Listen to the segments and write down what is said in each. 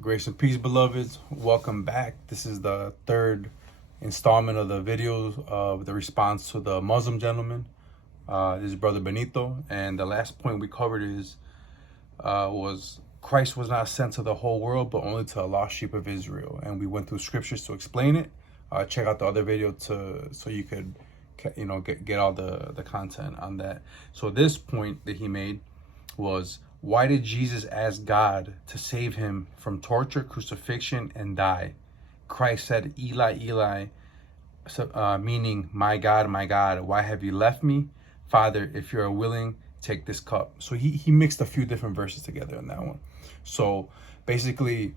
Grace and peace, beloveds. Welcome back. This is the third installment of the videos of the response to the Muslim gentleman. This is Brother Benito, and the last point we covered was Christ was not sent to the whole world, but only to a lost sheep of Israel. And we went through scriptures to explain it. Check out the other video so you could get all the content on that. So this point that he made was, why did Jesus ask God to save him from torture, crucifixion, and die? Christ said, Eli, Eli, meaning, my God, why have you left me? Father, if you are willing, take this cup. So he mixed a few different verses together in that one. So basically,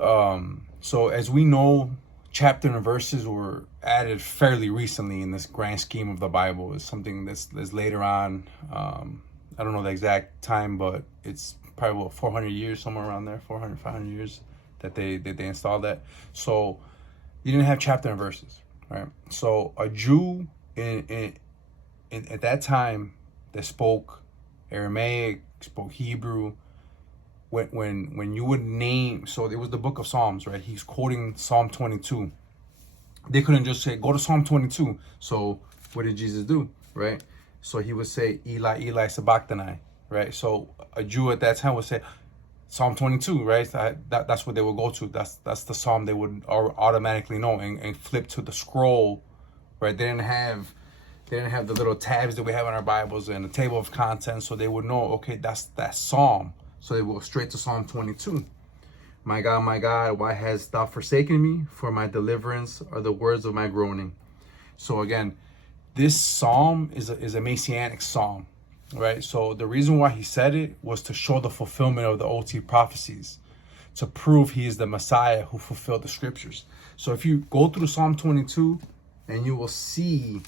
so as we know, chapter and verses were added fairly recently in this grand scheme of the Bible. It's something that's later on. I don't know the exact time, but it's probably 400 years, somewhere around there, 400, 500 years that they installed that. So you didn't have chapter and verses, right? So a Jew in at that time that spoke Aramaic, spoke Hebrew, when you would name, so it was the book of Psalms, right? He's quoting Psalm 22. They couldn't just say, go to Psalm 22. So what did Jesus do, right? So he would say, Eli, Eli, sabachthani, right? So a Jew at that time would say, Psalm 22, right? That's what they would go to. That's the psalm they would automatically know and flip to the scroll, right? They didn't have the little tabs that we have in our Bibles and the table of contents, so they would know, okay, that's that psalm. So they would go straight to Psalm 22. My God, why hast thou forsaken me? For my deliverance are the words of my groaning. So again, this psalm is a messianic psalm, right? So the reason why he said it was to show the fulfillment of the OT prophecies, to prove he is the Messiah who fulfilled the scriptures. So if you go through Psalm 22, and you will see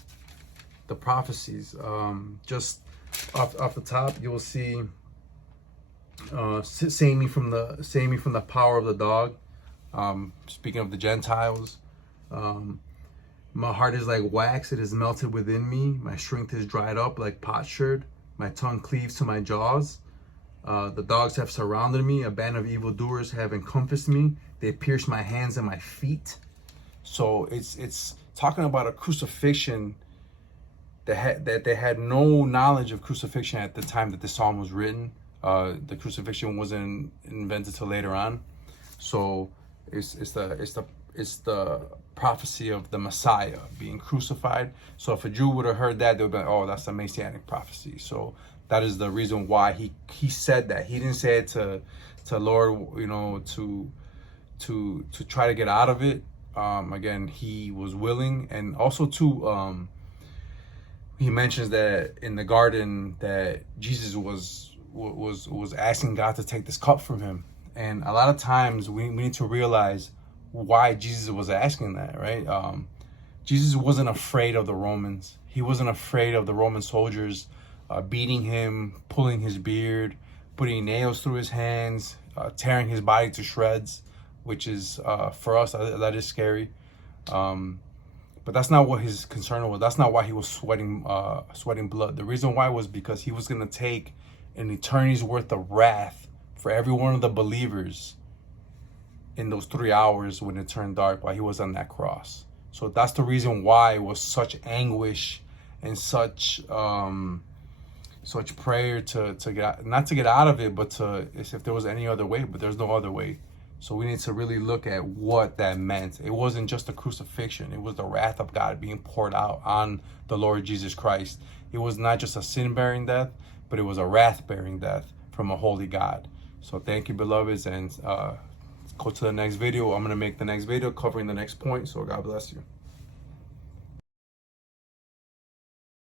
the prophecies, just off the top, you will see, save me from the power of the dog. Speaking of the Gentiles, my heart is like wax, it is melted within me. My strength is dried up like potsherd. My tongue cleaves to my jaws. The dogs have surrounded me. A band of evildoers have encompassed me. They pierced my hands and my feet. So it's talking about a crucifixion that they had no knowledge of crucifixion at the time that the psalm was written. The crucifixion wasn't invented till later on. So it's the prophecy of the Messiah being crucified. So if a Jew would have heard that, they would be like, oh, that's a messianic prophecy. So that is the reason why he said that. He didn't say it to Lord, to try to get out of it. Again, he was willing, and also too, he mentions that in the garden that Jesus was asking God to take this cup from him. And a lot of times we need to realize why Jesus was asking that, right? Jesus wasn't afraid of the Romans. He wasn't afraid of the Roman soldiers beating him, pulling his beard, putting nails through his hands, tearing his body to shreds, which is, for us, that is scary. But that's not what his concern was. That's not why he was sweating blood. The reason why was because he was going to take an eternity's worth of wrath for every one of the believers in those 3 hours when it turned dark while he was on that cross. So that's the reason why it was such anguish and such prayer to get, not to get out of it, but as if there was any other way, but there's no other way. So we need to really look at what that meant. It wasn't just a crucifixion. It was the wrath of God being poured out on the Lord Jesus Christ. It was not just a sin-bearing death, but it was a wrath-bearing death from a holy God. So thank you, beloveds, and go to the next video. I'm going to make the next video covering the next point. So God bless you.